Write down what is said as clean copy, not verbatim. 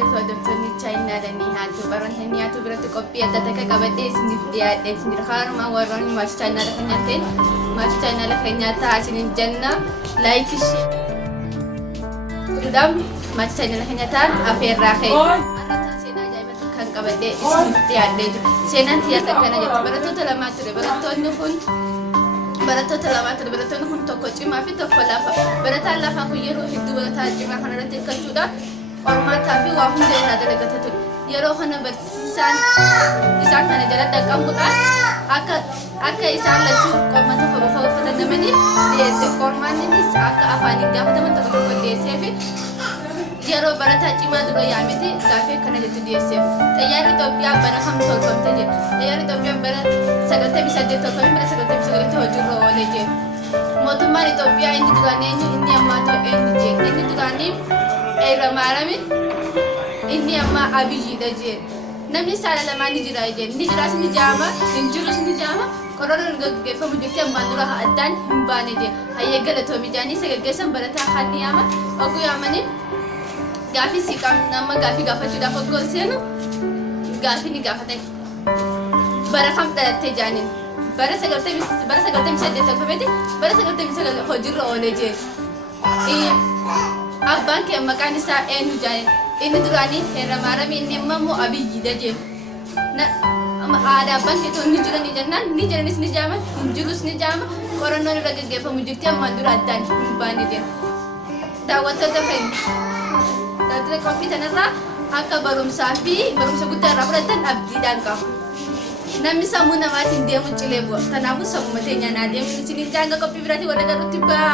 jirtu hordoftoonni chaayinaa danii haatu baroonni nyaatu biratti qophii adda takka qabadhee isiniif dhiyaadhe isin harma warroonni maatii chaayinaa lafa nyaateen maatii chaayinaa lafa nyaataa isinin jenna laayikii godhuudhaan maatii chaayinaa lafa nyaataan afeerraa ka'e arrata seenaa ajaa'ibaa kan qabadhee isiniif dhiyaadhee jiru seenaan siyaasa akkana jettu barattoota lamaa ture barattoonni kun tokko cimaa fi tokko lafa barataan lafaa kun yeroo hedduu barataa cimaa kanarratti hirkachuudhaan qormaataa fi waa hunda irraa dalagata ture yeroo kana barsiisaan isaan kana jala dhaqqabuudhaan akka isaan lachuu qormaata fayyadamanii dhiyeesse qormaannis akka afaaniin gaafataman tokko tokko dhiyeessee fi yeroo barataa cimaa dura yaamite gaafii akkana jettu dhiyeesseef xayyaarri Itoophiyaa bara kam tolfamte jedhe xayyaarri Itoophiyaa bara 98 tolfame bara 99 hojiirra oolee jedhe mootummaan Itoophiyaa inni duraanii eenyu inni ammaa ta'u eenyu jedhe inni duraanii Hayilamaariyaam inni ammaa Abiyyiidha jedhe namni saala lamaan ni jira jedhe ni jiraas ni jaama hin jirus ni jaama qorannoo gaggeeffamu jirti ammaan dura addaan hin baane jedhe hayyee galatoomii jaanii sagaggeessan barataa kan ni yaama oguu yaamanii gaafii siqam nama gaafii gaafachuudhaaf oggoon seenu gaafii ni gaafatan bara kam dhalattee jaaniin bara 98 tolfameeti bara 99 hojiirra oolee jedhe abbaan kee maqaan isaa eenyu jaaniin inni duraanii Hayilamaariyaam inni immoo Abiyyiidha jedhe aadaa abbaan kee ta'u ni jiranii jennaan ni jiranis ni jaama hin jirus ni jaama qorannoon irra gaggeeffamu jirti ammaan dura addaan hin baane jedhe daawwattoota fayyadu qophii kanarraa akka barumsaa fi barumsa guddaa irraa fudhatan abdiidhaan qabu. Namni sammuu namaatiin deemu cilee bu'a. Kanaafuu sammuu mateenyaan adeemu isiniin jaanga qophii biraatiin warra garuutti ba'a.